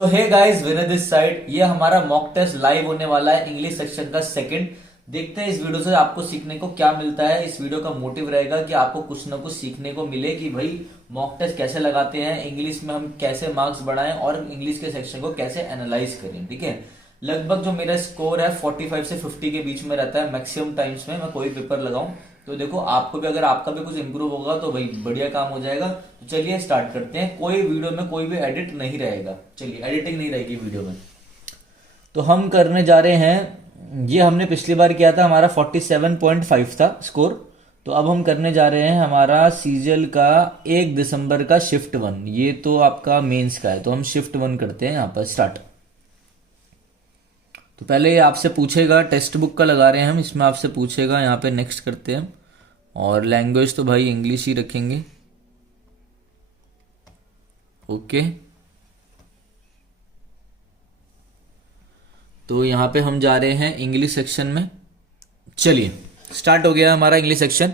तो hey guys, winner this side. ये हमारा मॉक टेस्ट लाइव होने वाला है इंग्लिश सेक्शन का सेकंड। देखते हैं इस वीडियो से आपको सीखने को क्या मिलता है। इस वीडियो का मोटिव रहेगा कि आपको कुछ ना कुछ सीखने को मिले कि भाई मॉक टेस्ट कैसे लगाते हैं, इंग्लिश में हम कैसे मार्क्स बढ़ाएं और इंग्लिश के सेक्शन को कैसे एनालाइज करें। ठीक है, लगभग जो मेरा स्कोर है 45 से 50 के बीच में रहता है मैक्सिमम टाइम्स में मैं कोई पेपर लगाऊं। तो देखो, आपको भी अगर आपका भी कुछ इंप्रूव होगा तो भाई बढ़िया काम हो जाएगा। तो चलिए स्टार्ट करते हैं। कोई वीडियो में कोई भी एडिट नहीं रहेगा। चलिए, एडिटिंग नहीं रहेगी वीडियो में। तो हम करने जा रहे हैं, ये हमने पिछली बार किया था, हमारा 47.5 था स्कोर। तो अब हम करने जा रहे हैं हमारा सीजीएल का 1 दिसंबर का शिफ्ट 1। ये तो आपका मेंस का है, तो हम शिफ्ट 1 करते हैं यहाँ पर स्टार्ट। तो पहले ये आपसे पूछेगा, टेक्स्ट बुक का लगा रहे हैं हम, इसमें आपसे पूछेगा। यहाँ पे नेक्स्ट करते हैं और लैंग्वेज तो भाई इंग्लिश ही रखेंगे। ओके, तो यहाँ पे हम जा रहे हैं इंग्लिश सेक्शन में। चलिए, स्टार्ट हो गया हमारा इंग्लिश सेक्शन।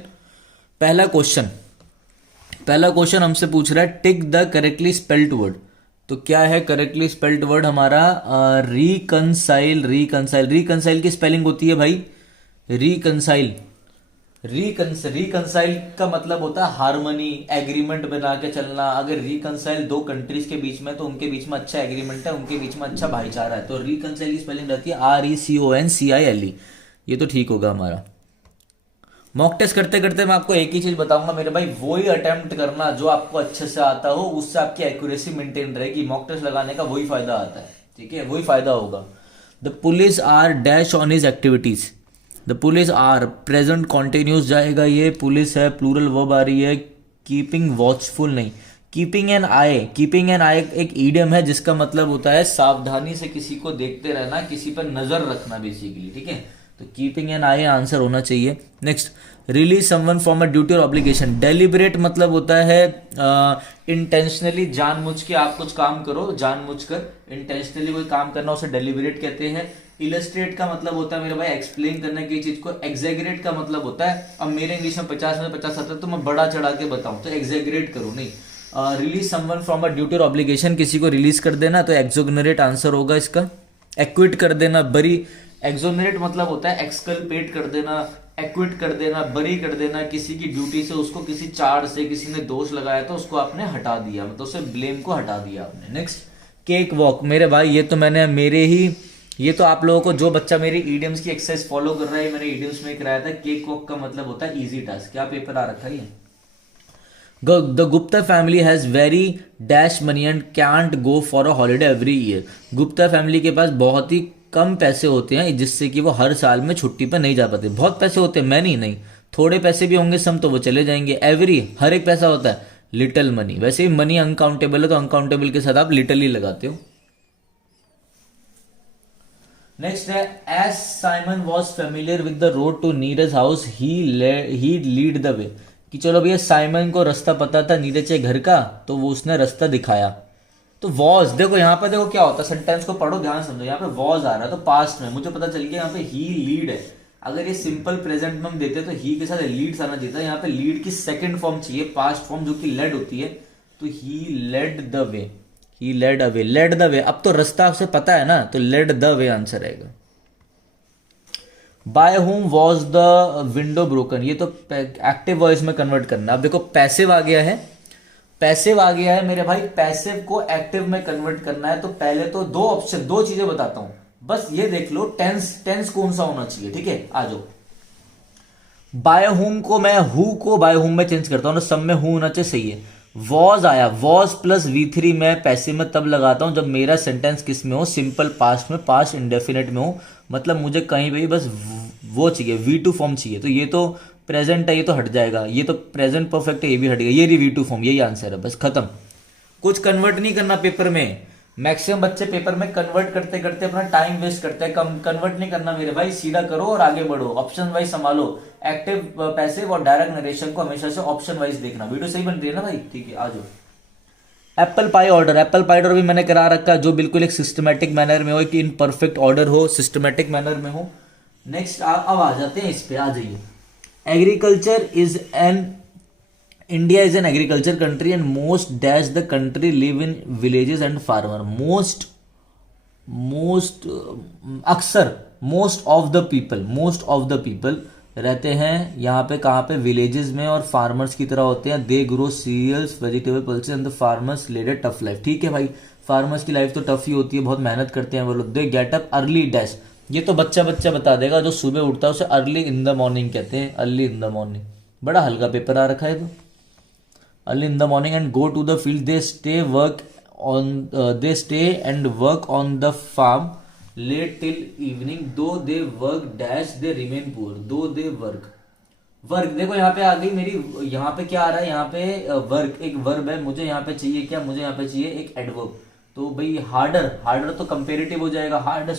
पहला क्वेश्चन पहला क्वेश्चन हमसे पूछ रहा है tick the correctly spelled word. तो क्या है करेक्टली स्पेल्ड वर्ड हमारा? रिकनसाइल। रिकनसाइल रिकनसाइल की स्पेलिंग होती है भाई रिकनसाइल। रिकनसाइल का मतलब होता है हारमोनी, एग्रीमेंट बना के चलना। अगर रिकनसाइल दो कंट्रीज के बीच में तो उनके बीच में अच्छा एग्रीमेंट है, उनके बीच में अच्छा भाईचारा है। तो रिकनसाइल की स्पेलिंग रहती है RECONCILE। ये तो ठीक होगा हमारा। मॉक टेस्ट करते करते मैं आपको एक ही चीज बताऊंगा मेरे भाई, वो ही अटेम्प्ट करना जो आपको अच्छे से आता हो, उससे आपकी एक्यूरेसी मेंटेन रहेगी। मॉक टेस्ट लगाने का वही फायदा आता है। ठीक है, वही फायदा होगा। The police are dash on his activities. The police are present continuous जाएगा, ये पुलिस है, प्लूरल वर्ब आ रही है। कीपिंग वॉचफुल नहीं, keeping an eye. Keeping an eye एक ईडियम है जिसका मतलब होता है सावधानी से किसी को देखते रहना, किसी पर नजर रखना बेसिकली। ठीक है, तो कीपिंग एन आई आंसर होना चाहिए। Next, release someone from a duty और ऑब्लिगेशन। डेलिबरेट मतलब होता है इंटेंशनली, जानबूझ के आप कुछ काम करो, जानबूझकर इंटेंशनली कोई काम करना, उसे डेलिबरेट कहते हैं। इलस्ट्रेट का मतलब होता है मेरे भाई एक्सप्लेन करने की चीज को। एग्जेगरेट का मतलब होता है, अब मेरे इंग्लिश में 50 में 50 आता है तो मैं बड़ा चढ़ा के बताऊं तो एग्जेगरेट करूं नहीं। Release someone from a duty और ऑब्लिगेशन, किसी को रिलीज कर देना, तो एक्सोनरेट आंसर होगा इसका। एक्विट कर देना, बरी। एक्सोनरेट मतलब होता है एक्सकल्पेट कर देना, एक्विट कर देना, बरी कर देना किसी की ड्यूटी से। उसको किसी चार्ज से किसी ने दोष लगाया तो उसको आपने हटा दिया, मतलब उसे ब्लेम को हटा दिया आपने। Next, cake walk. मेरे भाई ये तो मैंने ये तो आप लोगों को, जो बच्चा मेरी ईडियम्स की एक्सरसाइज फॉलो कर रहा है, मैंने ईडियम्स में कराया था। केक वॉक का मतलब होता है इजी टास्क। क्या पेपर आ रखा है? The Gupta family has very dash money and can't go for a holiday every year. Gupta family के पास बहुत ही कम पैसे होते हैं जिससे कि वो हर साल में छुट्टी पर नहीं जा पाते। बहुत पैसे होते हैं, मैनी नहीं, थोड़े पैसे भी होंगे सम तो वो चले जाएंगे। एवरी, हर एक पैसा होता है। लिटिल मनी, वैसे ही मनी अनकाउंटेबल है तो अनकाउंटेबल के साथ आप लिटिल ही लगाते हो। नेक्स्ट है, as Simon was familiar with the road to Neeraj house he lead the way. कि चलो भैया, साइमन को रास्ता पता था नीरज के घर का, तो वो उसने रास्ता दिखाया। तो वॉज, देखो यहाँ पे देखो क्या होता है, सेंटेंस को पढ़ो ध्यान समझो। यहाँ पे वॉज आ रहा है तो पास्ट में, मुझे पता चल गया यहाँ पे ही लीड है। अगर ये सिंपल प्रेजेंट में हम देते तो ही के साथ लीड्स आना चाहिए था। यहाँ पे लीड की सेकंड फॉर्म चाहिए, पास्ट फॉर्म, जो कि लेड होती है। तो he led the way, he led away, led the way. अब तो रास्ता आपसे पता है ना, तो लेड द वे आंसर रहेगा। By whom was the window broken, ये तो एक्टिव वॉइस में कन्वर्ट करना। अब देखो, पैसिव आ गया है, पैसिव आ गया है मेरे भाई। पैसिव को एक्टिव में कन्वर्ट करना है तो पहले तो दो ऑप्शन, दो चीजें बताता हूं, बस ये देख लो। टेंस, टेंस कौन सा होना चाहिए? ठीक है, आ जाओ। बाय होम को मैं हु को बाय होम में चेंज करता हूं ना, सब में हु होना चाहिए, सही है। वॉज आया, वॉज प्लस V3 मैं पैसिव में तब लगाता हूं जब मेरा सेंटेंस किस में हो, सिंपल पास्ट में, पास्ट इंडेफिनेट में हो। मतलब मुझे कहीं भी बस वो चाहिए, V2 फॉर्म चाहिए। तो ये तो प्रेजेंट है, ये तो हट जाएगा। ये तो प्रेजेंट परफेक्ट है, ये भी हट गया। ये रही V2 फॉर्म, यही आंसर है, बस खत्म। कुछ कन्वर्ट नहीं करना पेपर में। मैक्सिमम बच्चे पेपर में कन्वर्ट करते करते अपना टाइम वेस्ट करते हैं। कन्वर्ट नहीं करना मेरे भाई, सीधा करो और आगे बढ़ो। ऑप्शन वाइज संभालो, एक्टिव, पैसिव और डायरेक्ट नरेशन को हमेशा से ऑप्शन वाइज देखना। वीडियो सही बन रही है ना भाई? ठीक है, आ जाओ। Apple pie order, apple pie order भी मैंने करा रखा है, जो बिल्कुल एक सिस्टमेटिक मैनर में हो, एक इन परफेक्ट ऑर्डर हो, सिस्टमेटिक मैनर में हो। नेक्स्ट, अब आ जाते हैं इस पे, आ जाइए। Agriculture is an India is an agriculture country and most dash the country live in villages and farmer. Most most, अक्सर, मोस्ट ऑफ द पीपल रहते हैं यहाँ पे, कहाँ पे, विलेजेस में, और फार्मर्स की तरह होते हैं। They grow cereals, vegetable, pulses and the farmers led a tough life. ठीक है भाई, फार्मर्स की लाइफ तो टफ ही होती है, बहुत मेहनत करते हैं वो लोग। They get up early dash, ये तो बच्चा बच्चा बता देगा, जो सुबह उठता है उसे अर्ली इन द मॉर्निंग कहते हैं, अर्ली इन द मॉर्निंग। बड़ा हल्का पेपर आ रखा है तो। Early in the morning and go to the field, they stay and work on the farm late till evening, though they work dash they remain poor, though they work. Work देखो यहाँ पे आ गई मेरी, यहाँ पे क्या आ रहा है, यहाँ पे वर्क एक वर्ब है, मुझे यहाँ पे चाहिए क्या, मुझे यहाँ पे चाहिए एक एडवर्ब। तो भाई हार्डर, हार्डर तो कंपेरेटिव हो जाएगा, हार्डर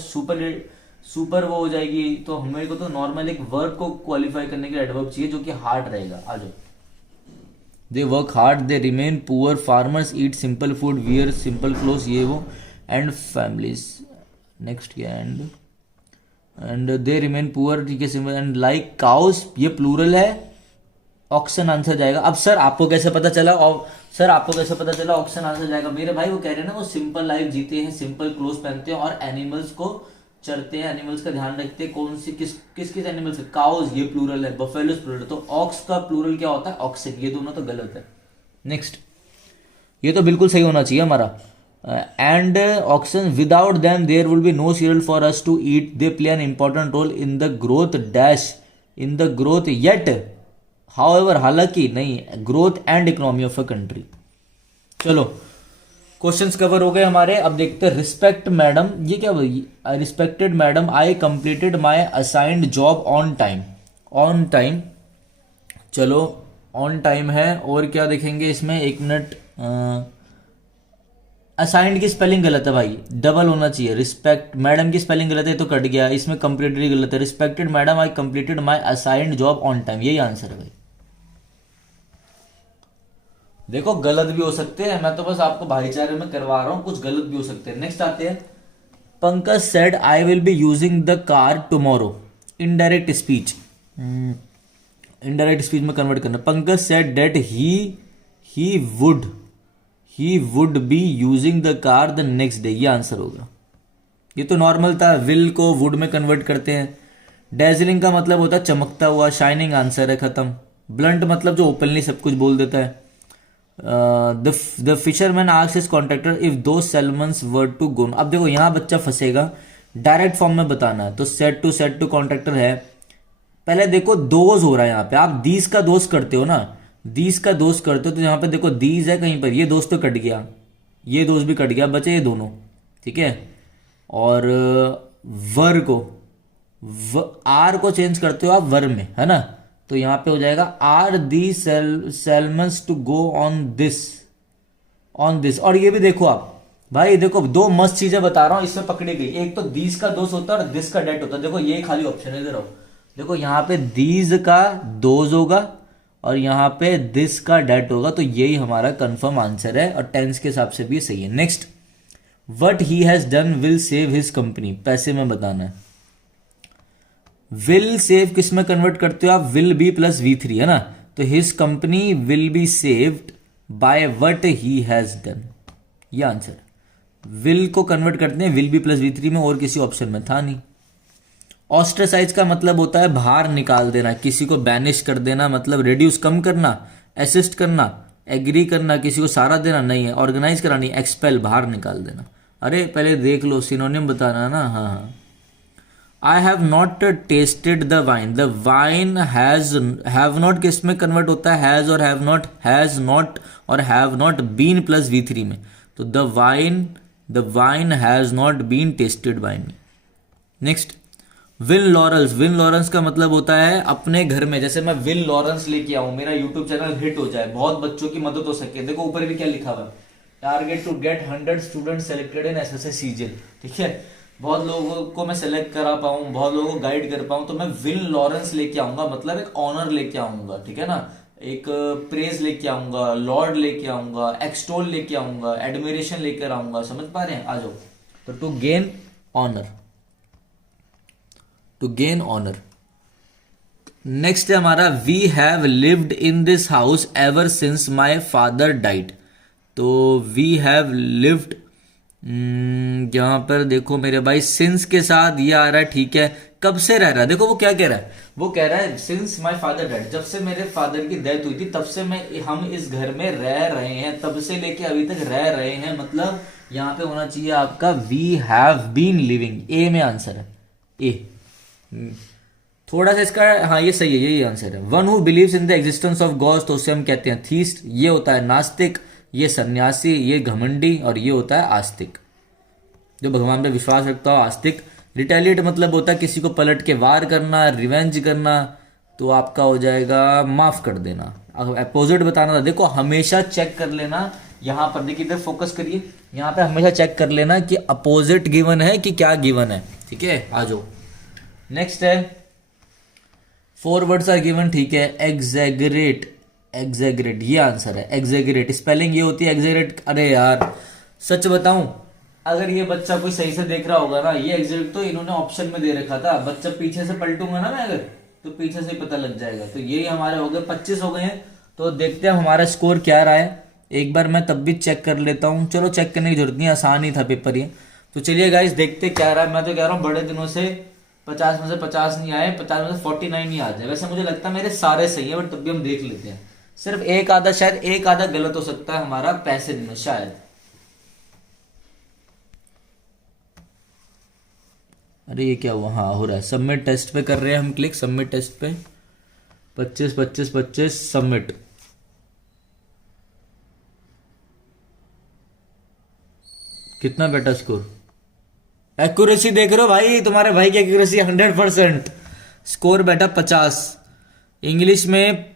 सुपर वो हो जाएगी, तो हमें को तो नॉर्मल एक वर्ब को क्वालिफाई करने के लिए एडवर्ब चाहिए जो कि हार्ड रहेगा। आ जाओ। They work hard, they remain poor, farmers eat simple food, wear simple cloth, ये वो, एंड फैमिलीज। नेक्स्ट क्या, एंड दे रिमेन पुअर, ठीक है, सिंपल, एंड लाइक काउस, ये प्लूरल है, ऑक्सन आंसर जाएगा। अब सर आपको कैसे पता चला, और सर आपको कैसे पता चला ऑक्सन आंसर जाएगा? मेरे भाई वो कह रहे हैं ना, वो सिंपल लाइफ जीते हैं, सिंपल क्लोथ पहनते हैं, और एनिमल्स को चरते हैं, एनिमल्स का ध्यान रखते हैं। कौन सी किस एनिमल्स? काउस, ये प्लूरल है, बफेलोस प्लूरल, तो ऑक्स का प्लूरल क्या होता है? ऑक्सिन। ये दोनों तो गलत है। नेक्स्ट, ये तो बिल्कुल सही होना चाहिए हमारा। And oxen, without them there will be no cereal for us to eat, they play an important role in the growth dash, in the growth yet, however, हालांकि नहीं, growth and economy of a country. चलो questions cover हो गए हमारे। अब देखते हैं respect madam, ये क्या भाई? Respected madam, I completed my assigned job on time. On time, चलो ऑन टाइम है, और क्या देखेंगे इसमें, एक मिनट। असाइंड की स्पेलिंग गलत है भाई, डबल होना चाहिए। रिस्पेक्ट मैडम की स्पेलिंग गलत है तो कट गया, इसमें कंप्लीटेड गलत है। Respected madam, I completed my assigned job on time, यही आंसर है भाई। देखो गलत भी हो सकते हैं, मैं तो बस आपको भाईचारे में करवा रहा हूं, कुछ गलत भी हो सकते हैं। नेक्स्ट आते हैं। Pankaj said I will be using the car tomorrow, indirect speech, indirect speech में कन्वर्ट करना। Pankaj said that he would be using the car the next day, ये आंसर होगा। ये तो नॉर्मल था, विल को वुड में कन्वर्ट करते हैं। डेजलिंग का मतलब होता है चमकता हुआ, शाइनिंग आंसर है, खत्म। ब्लंट मतलब जो ओपनली सब कुछ बोल देता है। The fisherman asked his contractor if दो सैल्मन्स वर टू गो, अब देखो यहाँ बच्चा फंसेगा, डायरेक्ट फॉर्म में बताना है, तो सेट टू कॉन्ट्रैक्टर है। पहले देखो दोज हो रहा है यहाँ पे, आप दीज का दोष करते हो ना, दीज का दोष करते हो, तो यहाँ पे देखो दीज है कहीं पर, ये दोष तो कट गया, ये दोष भी कट गया, बचे ये दोनों, ठीक है। और वर को आर को चेंज करते हो आप वर में, है ना, तो यहां पे हो जाएगा are the salmons to go on this. और ये भी देखो आप भाई, देखो दो मस्त चीजें बता रहा हूं, इसमें पकड़ी गई। एक तो दीज का दोष होता है और दिस का डेट होता है। देखो ये खाली ऑप्शन है, इधर आओ, देखो यहाँ पे दीज का दोज होगा और यहाँ पे दिस का डेट होगा, तो यही हमारा कंफर्म आंसर है, और टेंस के हिसाब से भी सही है। Next, what he has done will save his company, पैसे में बताना है। विल सेव किस में कन्वर्ट करते हो आप? विल बी प्लस V3, है ना, तो his company will be saved by what he has done, ये आंसर। विल को कन्वर्ट करते हैं विल बी प्लस V3 में, और किसी ऑप्शन में था नहीं। ऑस्ट्रेसाइज का मतलब होता है बाहर निकाल देना, किसी को बैनिश कर देना, मतलब रिड्यूस कम करना, असिस्ट करना, एग्री करना, किसी को सहारा देना नहीं है, ऑर्गेनाइज करानी, एक्सपेल बाहर निकाल देना। अरे पहले देख लो, सिनोनिम बताना ना। हाँ, I have not tested the wine, the wine have not किस में कन्वर्ट होता है? हैज और have not been plus V3 में, तो the wine has not been tested by me. Next, vinolence का मतलब होता है अपने घर में, जैसे मैं विन लॉरेंस लेके आऊं, मेरा यूट्यूब चैनल हिट हो जाए, बहुत बच्चों की मदद हो सके। देखो ऊपर भी क्या लिखा हुआ है, target to get 100 student selected in SSC CGL, ठीक है, बहुत लोगों को मैं सेलेक्ट करा पाऊं, बहुत लोगों को गाइड कर पाऊं, तो मैं विन लॉरेंस लेके आऊंगा, मतलब एक ऑनर लेके आऊंगा, ठीक है ना, एक प्रेज लेके आऊंगा, लॉर्ड लेके आऊंगा, एक्सटोल लेके आऊंगा, एडमिरेशन लेकर आऊंगा, समझ पा रहे हैं? आ जाओ। तो to gain honour, to gain honour. Next है हमारा, we have lived in this house ever since my father died, तो वी हैव लिव्ड यहाँ पर देखो मेरे भाई, सिंस के साथ ये आ रहा है, ठीक है। कब से रह रहा है, देखो वो क्या कह रहा है, वो कह रहा है सिंस माय फादर डेड, जब से मेरे फादर की डेथ हुई थी तब से हम इस घर में रह रहे हैं, तब से लेके अभी तक रह रहे हैं, मतलब यहाँ पे होना चाहिए आपका वी हैव बीन लिविंग, ए में आंसर है, ए। थोड़ा सा इसका, हाँ ये सही है, यही आंसर है। One who believes in the existence of gods, तो उसे हम कहते हैं थीस्ट, ये होता है नास्तिक, ये सन्यासी, ये घमंडी, और ये होता है आस्तिक। जो भगवान पे विश्वास रखता हो आस्तिक। रिटेलिएट मतलब होता है किसी को पलट के वार करना, रिवेंज करना, तो आपका हो जाएगा माफ कर देना। अपोजिट बताना था, देखो हमेशा चेक कर लेना, यहाँ पर देखिए इधर फोकस करिए, यहाँ पे हमेशा चेक कर लेना कि अपोजिट गिवन है कि क्या गिवन है, ठीक है। आ जाओ नेक्स्ट है, 4 वर्ड्स आर गिवन, ठीक है। एग्जैगरेट, एग्जैगरेट ये आंसर है, एग्जैगरेट स्पेलिंग ये होती है एग्जैगरेट। अरे यार सच बताऊं, अगर ये बच्चा कोई सही से देख रहा होगा ना, ये एग्जैक्ट तो इन्होंने ऑप्शन में दे रखा था, बच्चा पीछे से पलटूंगा ना मैं अगर, तो पीछे से ही पता लग जाएगा। तो यही हमारे हो गए 25 हो गए हैं। तो देखते हैं हमारा स्कोर क्या रहा है, एक बार मैं तब भी चेक कर लेता हूँ। चलो चेक करने की जरूरत नहीं, आसान ही था पेपर ये। तो चलिए गाइस देखते क्या रहा है। मैं तो कह रहा हूँ बड़े दिनों से 50 में से 50 नहीं आए, 50 में से 49 ही आ जाए। वैसे मुझे लगता है मेरे सारे सही है, बट तब भी हम देख लेते हैं। सिर्फ एक आधा, शायद एक आधा गलत हो सकता है हमारा पैसेज में शायद। अरे ये क्या हुआ, हाँ हो रहा है, सबमिट टेस्ट पे कर रहे हैं हम क्लिक, सबमिट टेस्ट पे 25 25 25 सबमिट। कितना बेटा स्कोर, एक्यूरेसी देख रहे हो भाई, तुम्हारे भाई की एक्यूरेसी 100%। स्कोर बेटा 50। इंग्लिश में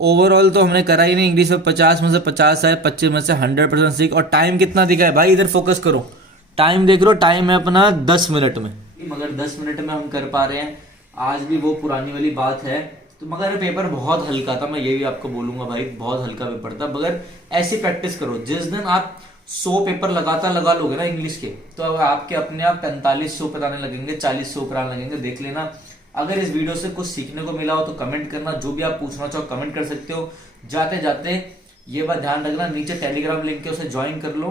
ओवरऑल तो हमने करा ही नहीं, इंग्लिश में 50 में से 50 है, 25 में से 100% सीख। और टाइम कितना दिखा है भाई, इधर फोकस करो, टाइम देख लो, टाइम है अपना 10 मिनट में। मगर 10 मिनट में हम कर पा रहे हैं, आज भी वो पुरानी वाली बात है। तो मगर पेपर बहुत हल्का था, मैं ये भी आपको बोलूंगा भाई, बहुत हल्का पेपर था। मगर ऐसी प्रैक्टिस करो, जिस दिन आप 100 पेपर लगातार लगा लोगे ना इंग्लिश के, तो अब आपके अपने आप 4500 पर आने लगेंगे, 4000 पर आने लगेंगे। देख लेना। अगर इस वीडियो से कुछ सीखने को मिला हो तो कमेंट करना, जो भी आप पूछना चाहो कमेंट कर सकते हो। जाते जाते ये बात ध्यान रखना, नीचे टेलीग्राम लिंक है उसे ज्वाइन कर लो।